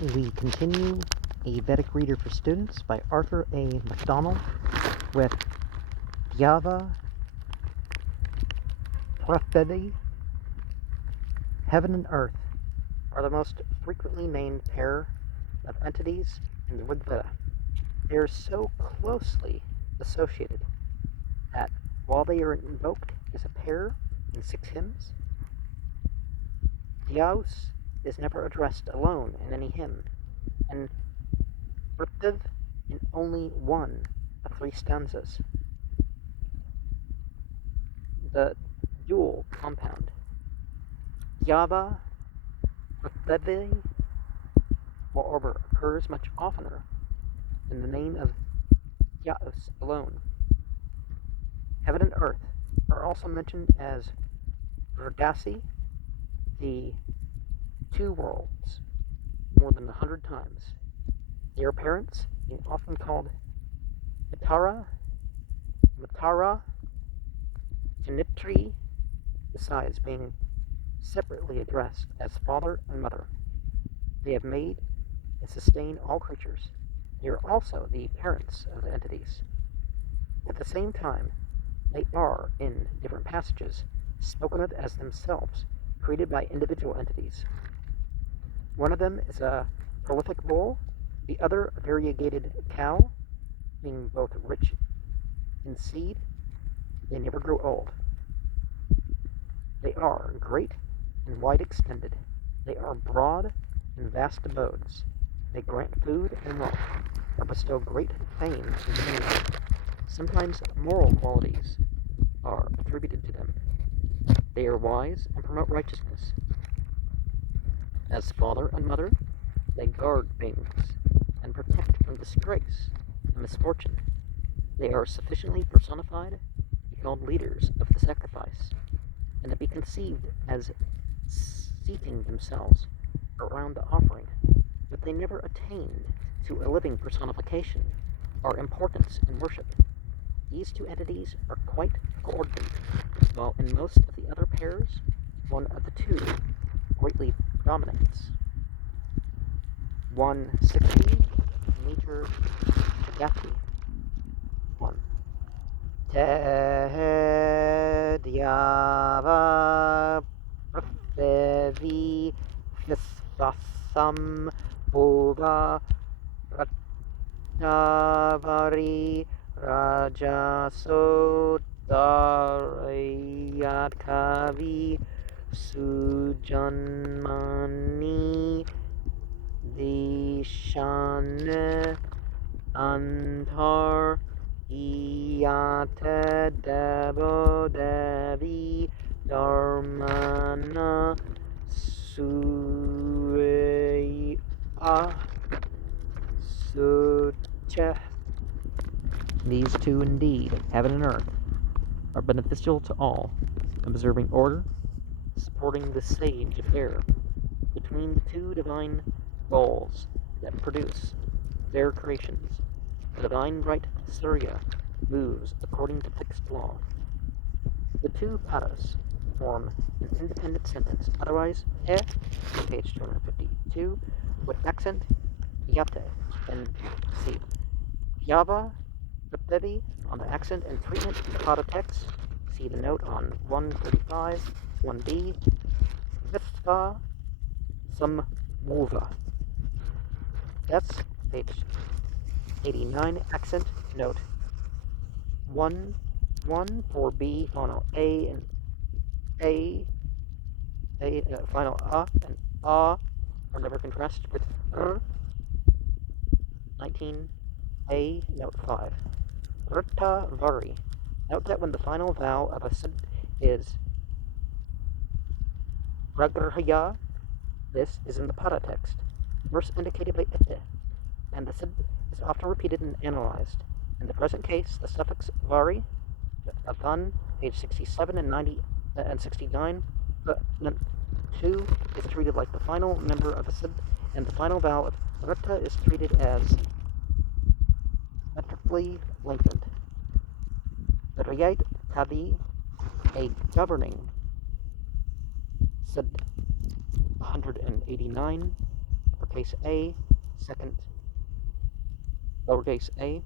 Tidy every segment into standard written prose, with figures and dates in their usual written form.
We continue a Vedic reader for students by Arthur A. Macdonell with Dyava Prthivi. Heaven and Earth are the most frequently named pair of entities in the Rig Veda. They are so closely associated that while they are invoked as a pair in 6 hymns, Dyaus is never addressed alone in any hymn, and Prthiv in only one of 3 stanzas. The dual compound Dyava Prthivi, moreover, occurs much oftener than the name of Dyaus alone. Heaven and earth are also mentioned as Verdasi, the 2 worlds, more than 100 times. Their parents being often called Matara, Janitri, besides being separately addressed as father and mother. They have made and sustain all creatures. They are also the parents of the entities. At the same time, they are, in different passages, spoken of as themselves, created by individual entities. One of them is a prolific bull, the other a variegated cow, being both rich in seed. They never grow old. They are great and wide extended. They are broad and vast abodes. They grant food and wealth, or bestow great fame and dominion. Sometimes moral qualities are attributed to them. They are wise and promote righteousness. As father and mother, they guard things and protect from disgrace and misfortune. They are sufficiently personified to be called leaders of the sacrifice, and to be conceived as seating themselves around the offering, but they never attained to a living personification or importance in worship. These 2 entities are quite coordinate, while in most of the other pairs, one of the 2 greatly predominates. 160 meter Gati. 1. Te Dyava Prthivi Visvasam Bhuva Ratavari Rajasottarayatkavi Sujanmani Dishan Antar Iyate Devo Devi Dharmana Surya Sucha. These 2 indeed, heaven and earth, are beneficial to all, observing order, supporting the sage affair between the 2 divine bowls that produce their creations. The divine bright Surya moves according to fixed law. The 2 paras form an independent sentence, otherwise he, page 252, with accent yate and c. Dyava Prthivi on the accent and treatment in the pada text. See the note on 135, 1b. Visva Samvuva. That's page 89, accent, note 1, 1 for B, final A, and final and are never contrasted with R. 19, A, note 5. Rta Vari. Note that when the final vowel of a sid is Ragrahya, this is in the pada text, verse indicated by ite, and the sid is often repeated and analyzed. In the present case, the suffix vari, avan, page 67 and 90 and 69, 2 is treated like the final member of a sid, and the final vowel of rta is treated as metrically lengthened. Riyait Kavi, a governing sid 189, lowercase a, second lowercase a.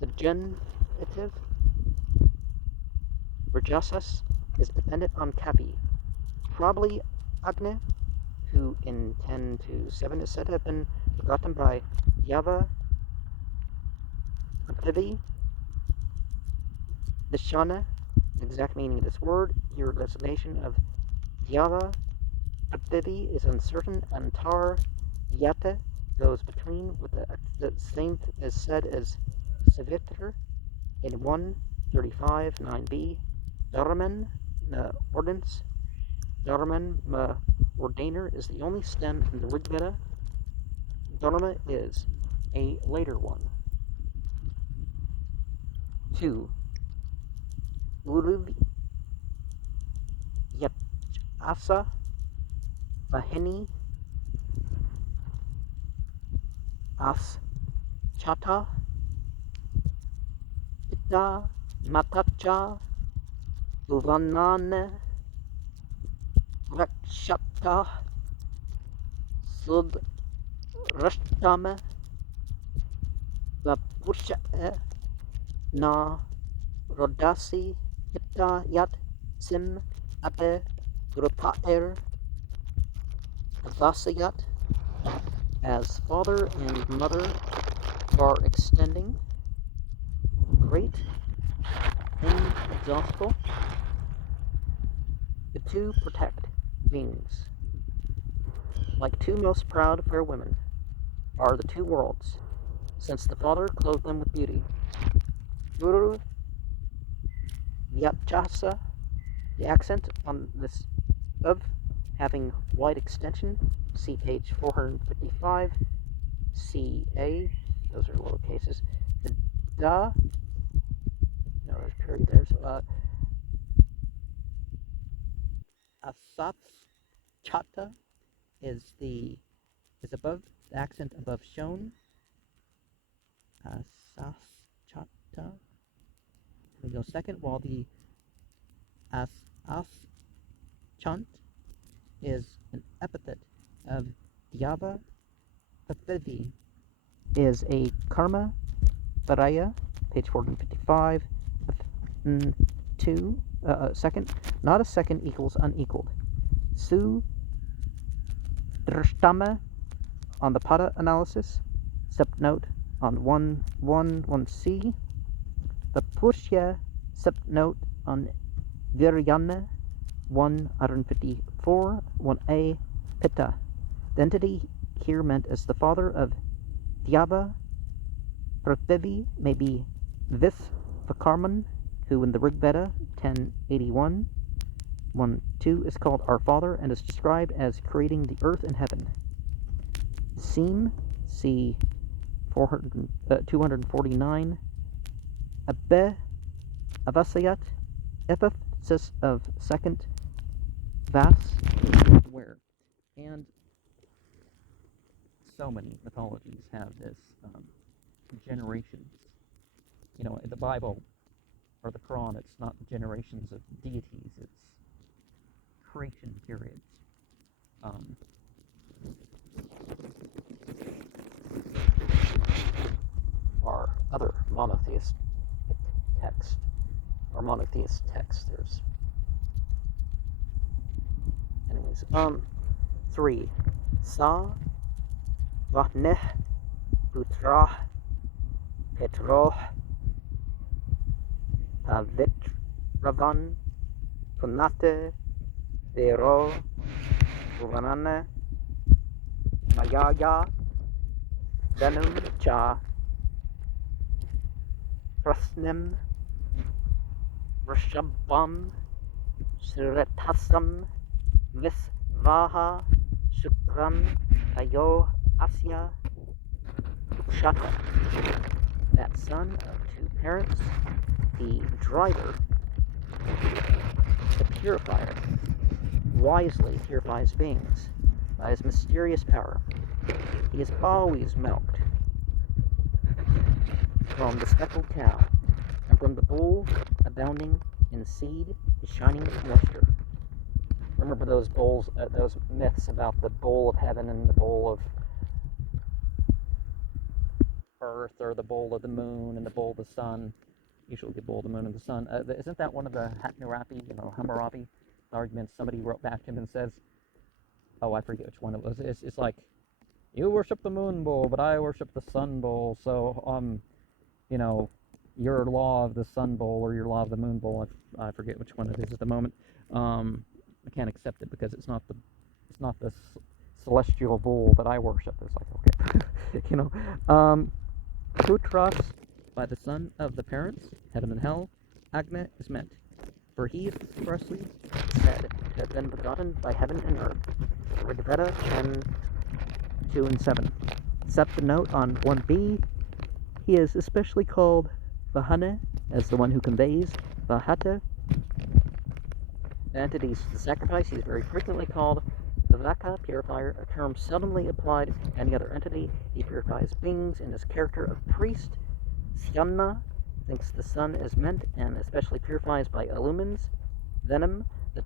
The genitive Rajasus is dependent on Kavi, probably Agne, who in 10-7 is said to have been begotten by Dyava Prthivi. The Shana, the exact meaning of this word, here designation of Dyava Prthivi is uncertain. Antar Yata goes between, with the same as said as Savitr in 1:35 9b. Dharman, ordinance. Dharman, ordainer, is the only stem in the Rig Veda. Dharma is a later one. 2. Uruv Yachasa Mahini As Chata Ita Matacha Uvanane Rakshata Sud Rashtama Vapusha Na Rodasi Ita Yat Sim Ape Grupaer Vasayat, as father and mother are extending, great, inexhaustible. The two protect beings. Like two most proud fair women are the two worlds, since the father clothed them with beauty. Guru Vyachasa, the accent on this of having wide extension, see page 455, CA, those are lower cases. The da, no, there's a period there, so Asats Chata is above, the accent above shown. Asas Chata, we go second, while the as chant is an epithet of Dyava Prthivi, is a karma varaya, page 455, second, not a second equals unequaled. Su Drishtama on the Pada analysis, subnote on 1.1.1c, the Pushya subnote on Viryana 154, 1a, Pitta. The entity here meant as the father of Dyava Prthivi may be Vishvakarman, who in the Rig Veda 1081, 1-2 is called our father and is described as creating the earth and heaven. Seem, see 249, Abbe Avasayat, epiphysis of second Vas, where, and so many mythologies have this generations. You know, in the Bible or the Quran, it's not generations of deities, it's creation periods. Or other monotheist texts, or monotheist texts, there's anyways. 3. Sa Vahneh Putrah Petroh Pavitravan Punate Vero Uvanane Mayaya Venum Cha Prasnim Rishabam Sretasam Visvaha Shukram Ayo Asya Shata, that son of two parents, the driver, the purifier, wisely purifies beings by his mysterious power. He is always milked from the speckled cow, and from the bull abounding in seed is shining moisture. Remember those bowls, those myths about the bowl of heaven and the bowl of Earth, or the bowl of the moon, and the bowl of the sun. Usually the bowl of the moon and the sun. Isn't that one of the Hammurabi arguments? Somebody wrote back to him and says, oh, I forget which one it was. It's like, you worship the moon bowl, but I worship the sun bowl. So, you know, your law of the sun bowl or your law of the moon bowl, I forget which one it is at the moment. I can't accept it because it's not the celestial bowl that I worship. It's like, okay, you know. Putras, by the son of the parents, heaven and hell. Agna is meant, for he is expressly said to have been begotten by heaven and earth. Rigveda 10, 2 and 7. Except the note on 1b, he is especially called Vahana as the one who conveys Vahata. The entities to the sacrifice, he is very frequently called Vivaka, purifier, a term seldomly applied to any other entity. He purifies beings in his character of priest. Syana thinks the sun is meant and especially purifies by illumines. Venom, the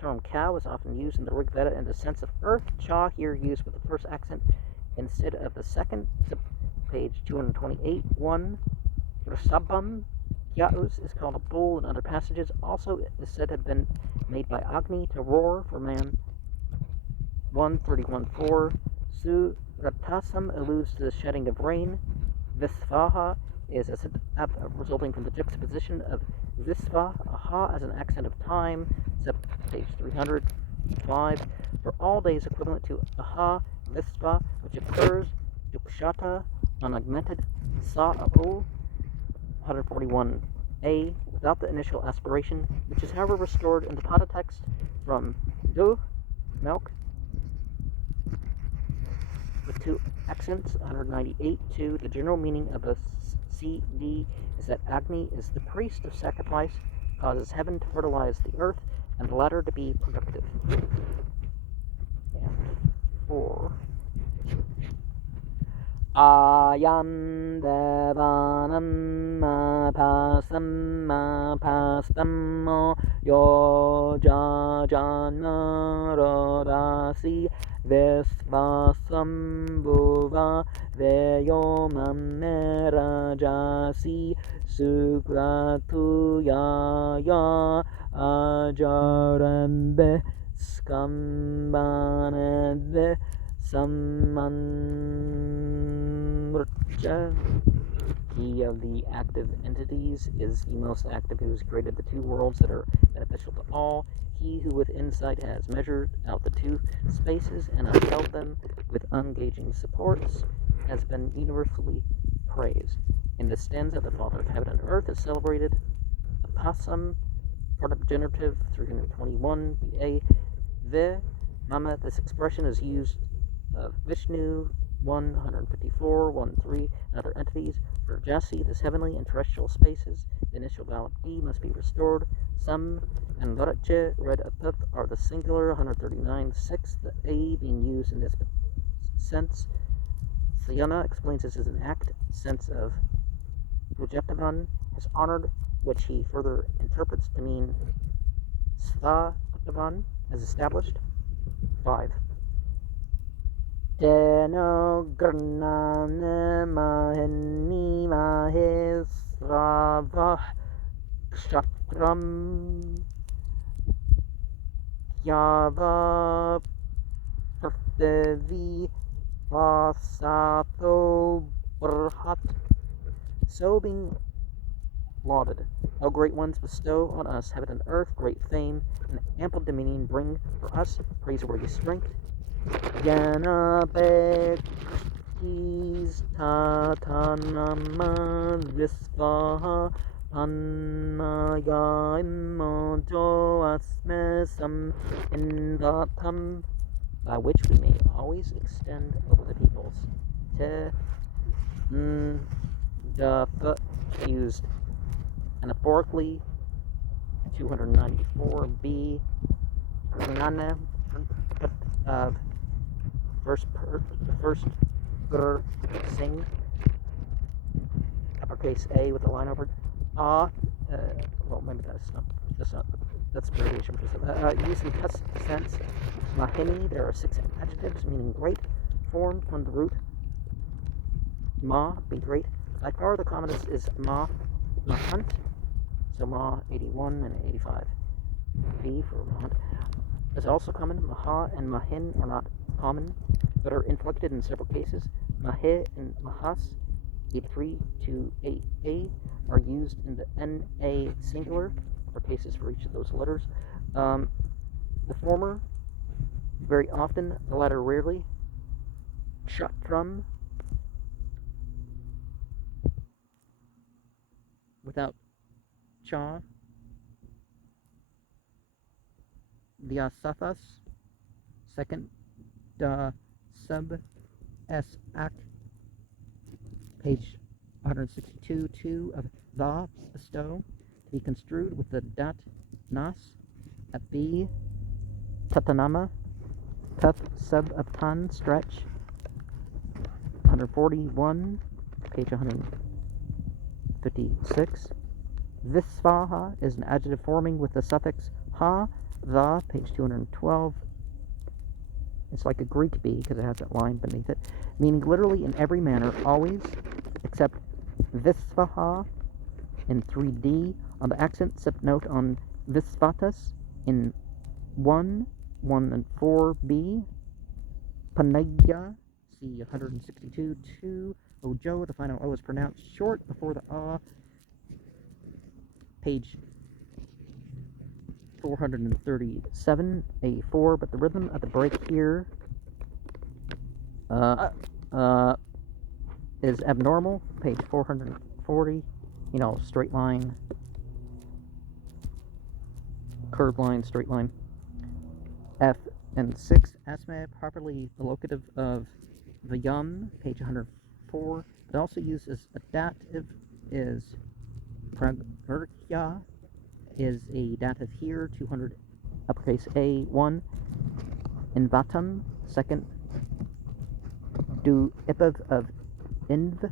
term cow is often used in the Rig Veda in the sense of earth. Cha here used with the first accent instead of the second. Page 228. 1. Sabam, Yaus is called a bull in other passages. Also is said to have been made by Agni to roar for man. 131.4. Suratasam alludes to the shedding of rain. Visvaha is a resulting from the juxtaposition of Visva, aha, as an accent of time. Page 305. For all days equivalent to aha, Visva, which occurs dukshata on augmented sa'o. 141a, without the initial aspiration, which is however restored in the Pada text from du, milk, with two accents. 198. 2. The general meaning of a CD is that Agni is the priest of sacrifice, causes heaven to fertilize the earth, and the latter to be productive. And 4. Ayam devanam pastam yo jajana rodasi Vesvasam bhuva veyo mamerajasi sukratu yaya ajarambe skambanebe sammanrcha. He of the active entities is the most active, who has created the two worlds that are beneficial to all. He who with insight has measured out the two spaces and upheld them with ungauging supports has been universally praised. In the stanza, the Father of Heaven and Earth is celebrated. Apasam, part of generative 321, BA. The Mama, this expression is used of Vishnu 154, 1-3, and other entities. For Jasi, this heavenly and terrestrial spaces, the initial vowel D must be restored. Some and Varache, read Apith, are the singular, 139-6, the A being used in this sense. Sayana explains this as an act, sense of Rujetavan has honored, which he further interprets to mean Svatavan, as established. 5. Deno Gurnane Maheni Mahesrava Kshatram Dyava Prthivi Vasato Brhat. So being lauded, O great ones, bestow on us heaven and earth, great fame and ample dominion, bring for us praiseworthy strength. Jana Bektis Tatanama Visvaha Panaya Imojo Asmesam Indatam, by which we may always extend over the peoples. Te the foot used anaphorically. 294b. Nana first sing, uppercase A with a line over it. Well, maybe that's abbreviation. Used in past sense. Mahini, there are 6 adjectives meaning great, formed from the root Ma, be great. By far the commonest is ma, mahant. So ma 81 and 85. V for mahant. Is also common. Maha and mahin are not common, but are inflected in several cases. Mahe and mahas, 83 to 8a, are used in the na singular, or cases for each of those letters. The former, very often, the latter rarely. Kshatram, without cha. Vyasathas, second, da sub s ak, page 162, 2 of the bestow, to be construed with the dat nas at the tatanama, tat sub of tan, stretch, 141, page 156. Visvaha is an adjective forming with the suffix ha, the, page 212. It's like a Greek B because it has that line beneath it, meaning literally in every manner, always, except visvaha in 3D, on the accent sip note on visvatas in 1, 1 and 4B, panaya, see 162, 2, ojo, the final O is pronounced short before the A, page 437, A4, but the rhythm of the break here is abnormal, page 440, straight line, curved line, straight line. F and 6, asthma, properly the locative of the yum, page 104, but also used as a dative is pragerkya, is a dative here, 200 uppercase A, 1, invatam, second, do ipav of inv,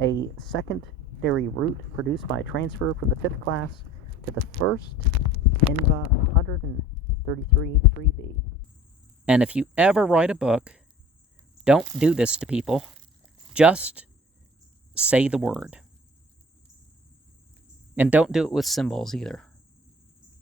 a secondary root produced by transfer from the 5th class to the 1st, inva 133, 3b. And if you ever write a book, don't do this to people, just say the word. And don't do it with symbols either.